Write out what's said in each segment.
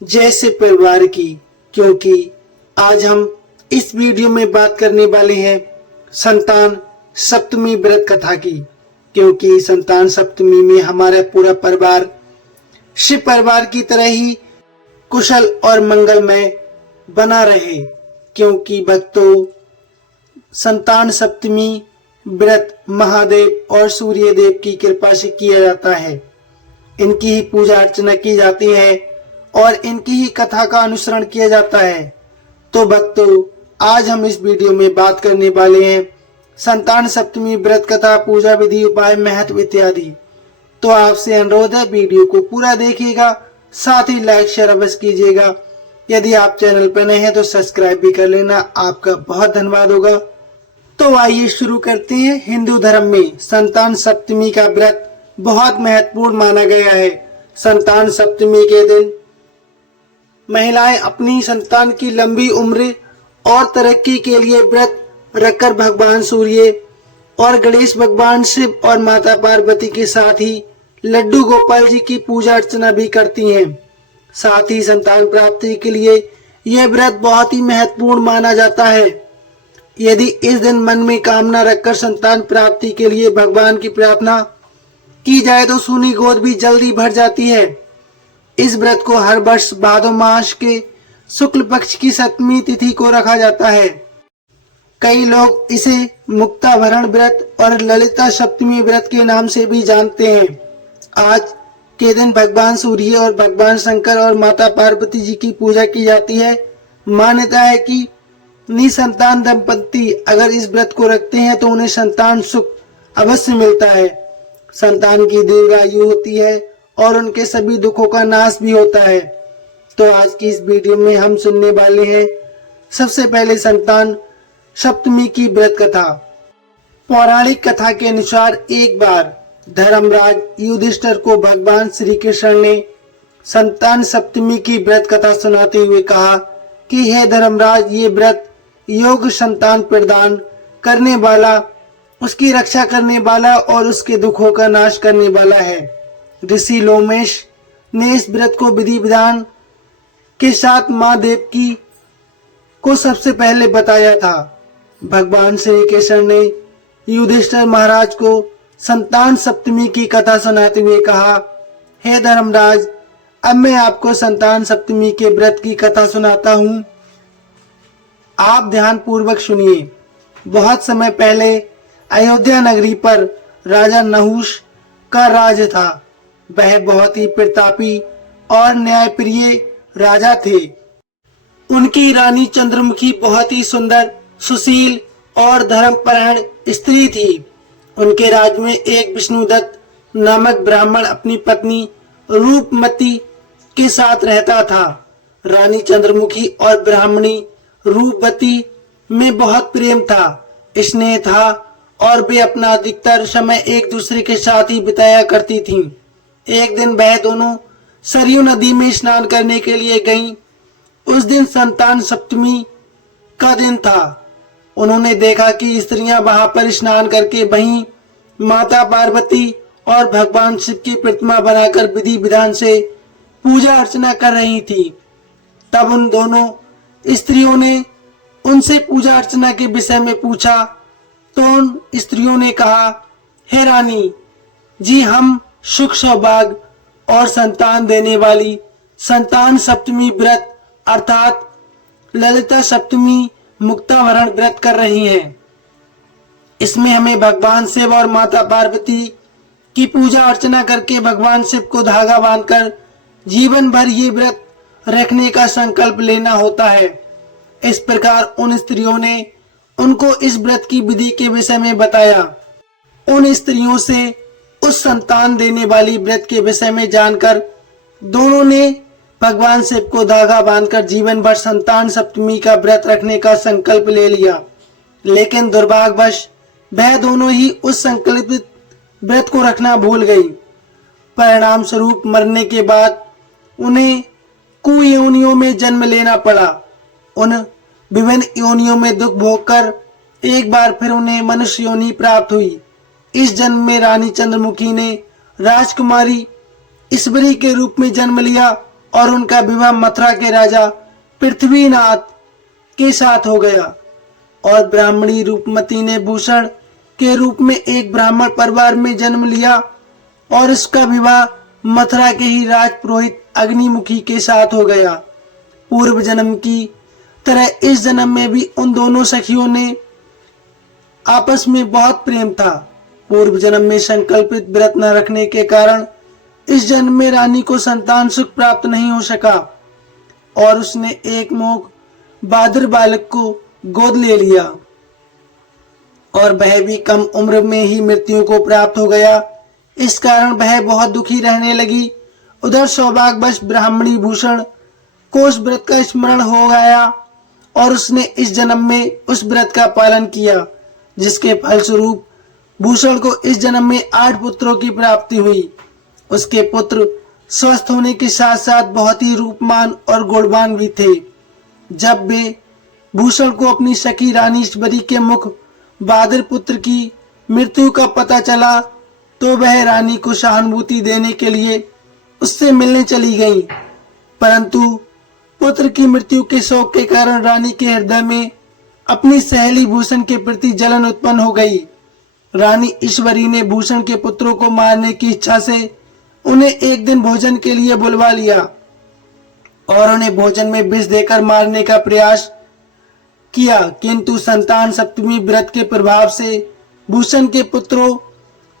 जैसे परिवार की, क्योंकि आज हम इस वीडियो में बात करने वाले हैं संतान सप्तमी व्रत कथा की। क्योंकि संतान सप्तमी में हमारा पूरा परिवार शिव परिवार की तरह ही कुशल और मंगलमय बना रहे। क्योंकि भक्तों, संतान सप्तमी व्रत महादेव और सूर्य देव की कृपा से किया जाता है। इनकी ही पूजा अर्चना की जाती है और इनकी ही कथा का अनुसरण किया जाता है। तो भक्तों, आज हम इस वीडियो में बात करने वाले हैं संतान सप्तमी व्रत कथा, पूजा विधि, उपाय, महत्व इत्यादि। तो आपसे अनुरोध है, वीडियो को पूरा देखिएगा, साथ ही लाइक शेयर अवश्य कीजिएगा। यदि आप चैनल पर नए हैं तो सब्सक्राइब भी कर लेना, आपका बहुत धन्यवाद होगा। तो आइए शुरू करते हैं। हिंदू धर्म में संतान सप्तमी का व्रत बहुत महत्वपूर्ण माना गया है। संतान सप्तमी के दिन महिलाएं अपनी संतान की लंबी उम्र और तरक्की के लिए व्रत रखकर भगवान सूर्य और गणेश भगवान शिव और माता पार्वती के साथ ही लड्डू गोपाल जी की पूजा अर्चना भी करती हैं। साथ ही संतान प्राप्ति के लिए यह व्रत बहुत ही महत्वपूर्ण माना जाता है। यदि इस दिन मन में कामना रखकर संतान प्राप्ति के लिए भगवान की प्रार्थना की जाए तो सूनी गोद भी जल्दी भर जाती है। इस व्रत को हर वर्ष भादो मास के शुक्ल पक्ष की सप्तमी तिथि को रखा जाता है। कई लोग इसे मुक्ताभरण व्रत और ललिता सप्तमी व्रत के नाम से भी जानते हैं। आज के दिन भगवान सूर्य और भगवान शंकर और माता पार्वती जी की पूजा की जाती है। मान्यता है कि निसंतान दंपति अगर इस व्रत को रखते हैं तो उन्हें संतान सुख अवश्य मिलता है, संतान की दीर्घायु होती है और उनके सभी दुखों का नाश भी होता है। तो आज की इस वीडियो में हम सुनने वाले हैं सबसे पहले संतान सप्तमी की व्रत कथा। पौराणिक कथा के अनुसार एक बार धर्मराज युधिष्ठिर को भगवान श्री कृष्ण ने संतान सप्तमी की व्रत कथा सुनाते हुए कहा कि हे धर्मराज, ये व्रत योग संतान प्रदान करने वाला, उसकी रक्षा करने वाला और उसके दुखों का नाश करने वाला है। ऋषि लोमेश ने इस व्रत को विधि विधान के साथ माँ देवकी को सबसे पहले बताया था। भगवान श्री कृष्ण ने युधिष्ठिर महाराज को संतान सप्तमी की कथा सुनाते हुए कहा, हे धर्मराज, अब मैं आपको संतान सप्तमी के व्रत की कथा सुनाता हूँ। आप ध्यान पूर्वक सुनिए। बहुत समय पहले अयोध्या नगरी पर राजा नहुष का राज था। वह बहुत ही प्रतापी और न्यायप्रिय राजा थे। उनकी रानी चंद्रमुखी बहुत ही सुंदर, सुशील और धर्मपरायण स्त्री थी। उनके राज में एक विष्णुदत्त नामक ब्राह्मण अपनी पत्नी रूपमती के साथ रहता था। रानी चंद्रमुखी और ब्राह्मणी रूपवती में बहुत प्रेम था, स्नेह था और वे अपना अधिकतर समय एक दूसरे के साथ ही बिताया करती थीं। एक दिन वह दोनों सरयू नदी में स्नान करने के लिए गईं। उस दिन संतान सप्तमी का दिन था। उन्होंने देखा कि स्त्रियां वहां पर स्नान करके वहीं माता पार्वती और भगवान शिव की प्रतिमा बनाकर विधि विधान से पूजा अर्चना कर रही थी। तब उन दोनों स्त्रियों ने उनसे पूजा अर्चना के विषय में पूछा तो उन स्त्रियों ने कहा, हे रानी जी, हम सुख सौभाग्य और संतान देने वाली संतान सप्तमी व्रत अर्थात ललिता सप्तमी मुक्ताभरण व्रत कर रही हैं। इसमें हमें भगवान शिव और माता पार्वती की पूजा अर्चना करके भगवान शिव को धागा बांधकर जीवन भर ये व्रत रखने का संकल्प लेना होता है। इस प्रकार उन स्त्रियों ने उनको इस व्रत की विधि के विषय में बताया। उन स्त्रियों से उस संतान देने वाली व्रत के विषय में जानकर दोनों ने भगवान शिव को धागा बांधकर जीवन भर संतान सप्तमी का व्रत रखने का संकल्प ले लिया। लेकिन दुर्भाग्यवश वह दोनों ही उस संकल्पित व्रत को रखना भूल गई। परिणाम स्वरूप मरने के बाद उन्हें कुयोनियों में जन्म लेना पड़ा। उन विभिन्न योनियों में दुख भोगकर एक बार फिर उन्हें मनुष्य योनि प्राप्त हुई। इस जन्म में रानी चंद्रमुखी ने राजकुमारी ईश्वरी के रूप में जन्म लिया और उनका विवाह मथुरा के राजा पृथ्वीनाथ के साथ हो गया। और ब्राह्मणी रूपमती ने भूषण के रूप में एक ब्राह्मण परिवार में जन्म लिया और इसका विवाह मथुरा के ही राजपुरोहित अग्निमुखी के साथ हो गया। पूर्व जन्म की तरह इस जन्म में भी उन दोनों सखियों ने आपस में बहुत प्रेम था। पूर्व जन्म में संकल्पित व्रत न रखने के कारण इस जन्म में रानी को संतान सुख प्राप्त नहीं हो सका और उसने एक मोग बहादुर बालक को गोद ले लिया और वह भी कम उम्र में ही मृत्यु को प्राप्त हो गया। इस कारण वह बहुत दुखी रहने लगी। उधर सौभाग्यवश ब्राह्मणी भूषण को उस व्रत का स्मरण हो गया और उसने इस जन्म में उस व्रत का पालन किया, जिसके फलस्वरूप भूषण को इस जन्म में 8 पुत्रों की प्राप्ति हुई। उसके पुत्र स्वस्थ होने के साथ साथ बहुत ही रूपमान और गुणवान भी थे। जब वे भूषण को अपनी सखी रानी ईश्वरी के मुख बहादुर पुत्र की मृत्यु का पता चला तो वह रानी को सहानुभूति देने के लिए उससे मिलने चली गई, परंतु पुत्र की मृत्यु के शोक के कारण रानी के हृदय में अपनी सहेली भूषण के प्रति जलन उत्पन्न हो गई। रानी ईश्वरी ने भूषण के पुत्रों को मारने की इच्छा से उन्हें एक दिन भोजन के लिए बुलवा लिया और उन्हें भोजन में विष देकर मारने का प्रयास किया, किंतु संतान सप्तमी व्रत के प्रभाव से भूषण के पुत्रों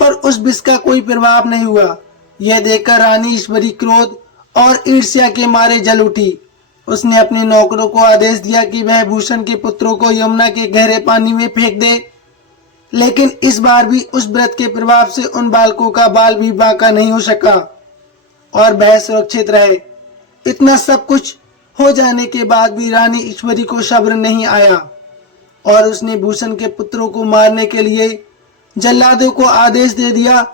पर उस विष का कोई प्रभाव नहीं हुआ। यह देखकर रानी ईश्वरी क्रोध और ईर्ष्या के मारे जल उठी। उसने अपने नौकरों को आदेश दिया कि वह भूषण के पुत्रों को यमुना के गहरे पानी में फेंक दे, लेकिन इस बार भी उस व्रत के प्रभाव से उन बालकों का बाल भी बांका नहीं हो सका और वह सुरक्षित रहे। इतना सब कुछ हो जाने के बाद भी रानी ईश्वरी को सब्र नहीं आया और उसने भूषण के पुत्रों को मारने के लिए जल्लादों को आदेश दे दिया।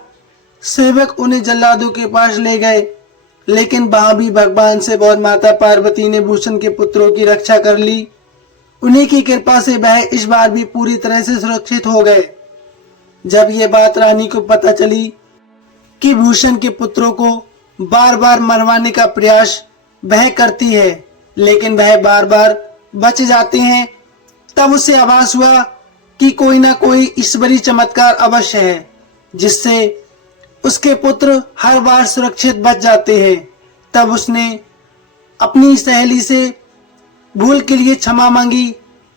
सेवक उन्हें जल्लादों के पास ले गए, लेकिन वहां भी भगवान से और माता पार्वती ने भूषण के पुत्रों की रक्षा कर ली। उन्हीं की कृपा से वह इस बार भी पूरी तरह से सुरक्षित हो गए। जब ये बात रानी को पता चली कि भूषण के पुत्रों को बार बार मरवाने का प्रयास वह करती है, लेकिन वह बार बार बच जाते हैं, तब उसे आभास हुआ कि कोई ना कोई ईश्वरी चमत्कार अवश्य है, जिससे उसके पुत्र हर बार सुरक्षित बच जाते हैं। तब उसने अपनी सहेली से भूल के लिए क्षमा मांगी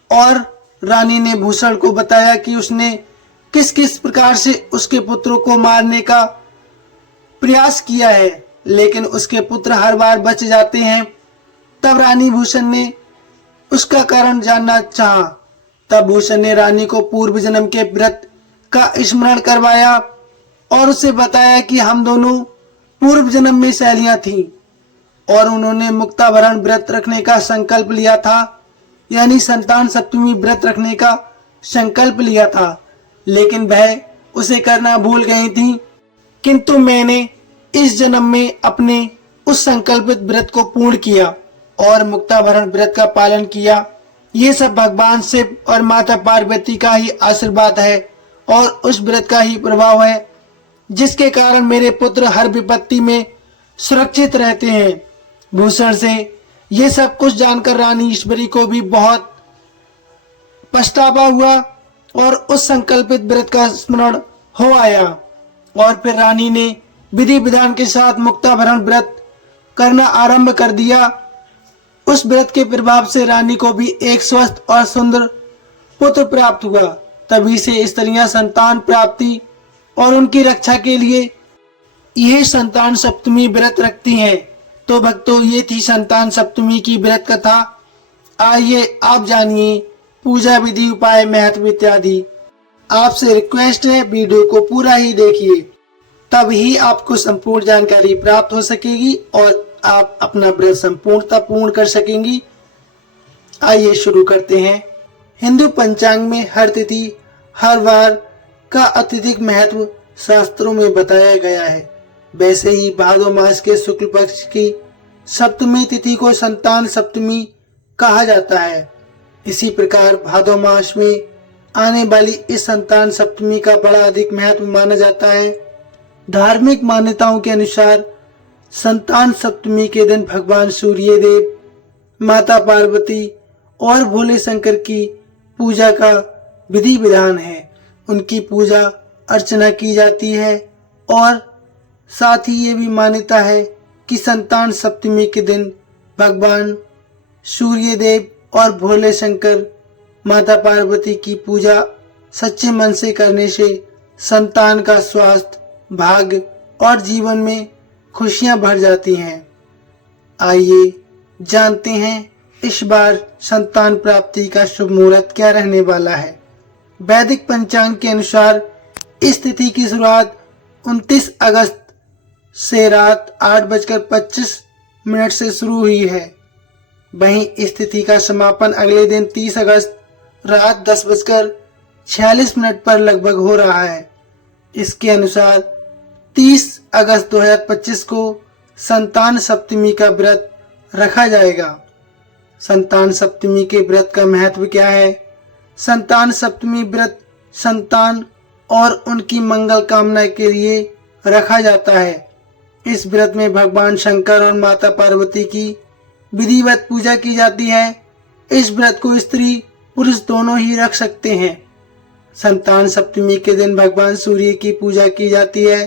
और रानी ने भूषण को बताया कि उसने किस किस प्रकार से उसके पुत्रों को मारने का प्रयास किया है, लेकिन उसके पुत्र हर बार बच जाते हैं। तब रानी भूषण ने उसका कारण जानना चाहा। तब भूषण ने रानी को पूर्व जन्म के व्रत का स्मरण करवाया और उसे बताया कि हम दोनों पूर्व जन्म में सहेलियां थीं और उन्होंने मुक्ताभरण व्रत रखने का संकल्प लिया था, यानी संतान सप्तमी व्रत रखने का संकल्प लिया था, लेकिन वह उसे करना भूल गई थी। किंतु मैंने इस जन्म में अपने उस संकल्पित व्रत को पूर्ण किया और मुक्ताभरण व्रत का पालन किया। ये सब भगवान शिव और माता पार्वती का ही आशीर्वाद है और उस व्रत का ही प्रभाव है, जिसके कारण मेरे पुत्र हर विपत्ति में सुरक्षित रहते हैं। भूषण से ये सब कुछ जानकर रानी ईश्वरी को भी बहुत पछतावा हुआ और उस संकल्पित व्रत का स्मरण हो आया और फिर रानी ने विधि विधान के साथ मुक्ताभरण व्रत करना आरंभ कर दिया। उस व्रत के प्रभाव से रानी को भी एक स्वस्थ और सुंदर पुत्र प्राप्त हुआ। तभी से स्त्रियां संतान प्राप्ति और उनकी रक्षा के लिए यह संतान सप्तमी व्रत रखती हैं। तो भक्तों, ये थी संतान सप्तमी की व्रत कथा। आइए आप जानिए पूजा विधि, उपाय, महत्व इत्यादि। आपसे रिक्वेस्ट है वीडियो को पूरा ही देखिए, तभी आपको संपूर्ण जानकारी प्राप्त हो सकेगी और आप अपना व्रत संपूर्णता पूर्ण कर सकेंगी। आइए शुरू करते हैं। हिंदू पंचांग में हर तिथि हर वार का अत्यधिक महत्व शास्त्रों में बताया गया है। वैसे ही भादो मास के शुक्ल पक्ष की सप्तमी तिथि को संतान सप्तमी कहा जाता है। इसी प्रकार भादो मास में आने वाली इस संतान सप्तमी का बड़ा अधिक महत्व माना जाता है। धार्मिक मान्यताओं के अनुसार संतान सप्तमी के दिन भगवान सूर्य देव, माता पार्वती और भोले शंकर की पूजा का विधि विधान है। उनकी पूजा अर्चना की जाती है और साथ ही ये भी मान्यता है कि संतान सप्तमी के दिन भगवान सूर्य देव और भोले शंकर, माता पार्वती की पूजा सच्चे मन से करने से संतान का स्वास्थ्य, भाग्य और जीवन में खुशियां भर जाती हैं। आइए जानते हैं इस बार संतान प्राप्ति का शुभ मुहूर्त क्या रहने वाला है। वैदिक पंचांग के अनुसार इस तिथि की शुरुआत 29 अगस्त से रात 8:25 से शुरू हुई है। वहीं इस तिथि का समापन अगले दिन 30 अगस्त रात 10:46 पर लगभग हो रहा है। इसके अनुसार 30 अगस्त 2025 को संतान सप्तमी का व्रत रखा जाएगा। संतान सप्तमी के व्रत का महत्व क्या है? संतान सप्तमी व्रत संतान और उनकी मंगल कामना के लिए रखा जाता है। इस व्रत में भगवान शंकर और माता पार्वती की विधिवत पूजा की जाती है। इस व्रत को स्त्री पुरुष दोनों ही रख सकते हैं। संतान सप्तमी के दिन भगवान सूर्य की पूजा की जाती है।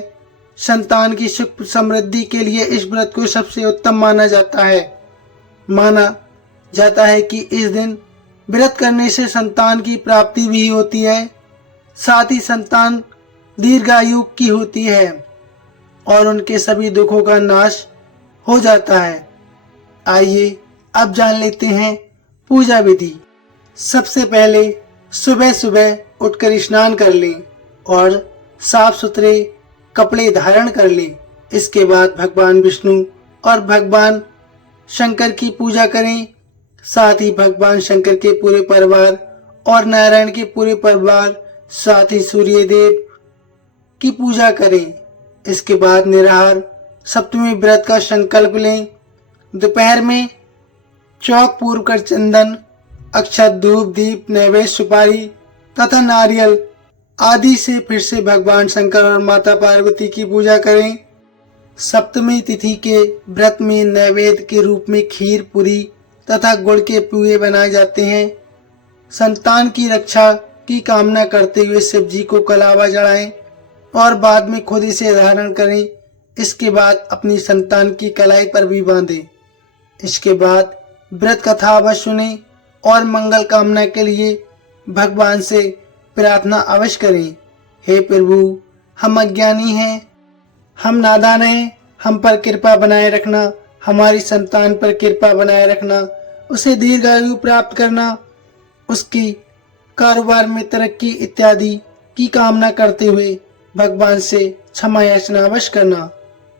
संतान की सुख समृद्धि के लिए इस व्रत को सबसे उत्तम माना जाता है। माना जाता है कि इस दिन व्रत करने से संतान की प्राप्ति भी होती है, साथ ही संतान दीर्घायु की होती है और उनके सभी दुखों का नाश हो जाता है। आइए अब जान लेते हैं पूजा विधि। सबसे पहले सुबह सुबह उठकर स्नान कर लें और साफ सुथरे कपड़े धारण कर लें। इसके बाद भगवान विष्णु और भगवान शंकर की पूजा करें। साथ ही भगवान शंकर के पूरे परिवार और नारायण के पूरे परिवार, साथ ही सूर्य देव की पूजा करें। इसके बाद निराहार सप्तमी व्रत का संकल्प लें। दोपहर में चौक पूर्व कर चंदन, अक्षत, धूप, दीप, नैवेद्य, सुपारी तथा नारियल आदि से फिर से भगवान शंकर और माता पार्वती की पूजा करें। सप्तमी तिथि के व्रत में नैवेद्य के रूप में खीर, पूरी तथा गुड़ के पुए बनाए जाते हैं। संतान की रक्षा की कामना करते हुए शिव जी को कलावा चढ़ाएं और बाद में खुद इसे धारण करें। इसके बाद अपनी संतान की कलाई पर भी बांधें। इसके बाद व्रत कथा अवश्य सुनें और मंगल कामना के लिए भगवान से प्रार्थना अवश्य करें। हे प्रभु, हम अज्ञानी हैं, हम नादान हैं, हम पर कृपा बनाए रखना, हमारी संतान पर कृपा बनाए रखना, उसे दीर्घायु प्राप्त करना, उसकी कारोबार में तरक्की इत्यादि की कामना करते हुए भगवान से क्षमा याचना अवश्य करना।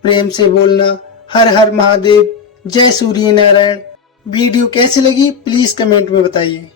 प्रेम से बोलना हर हर महादेव, जय सूर्य नारायण। वीडियो कैसी लगी प्लीज कमेंट में बताइए।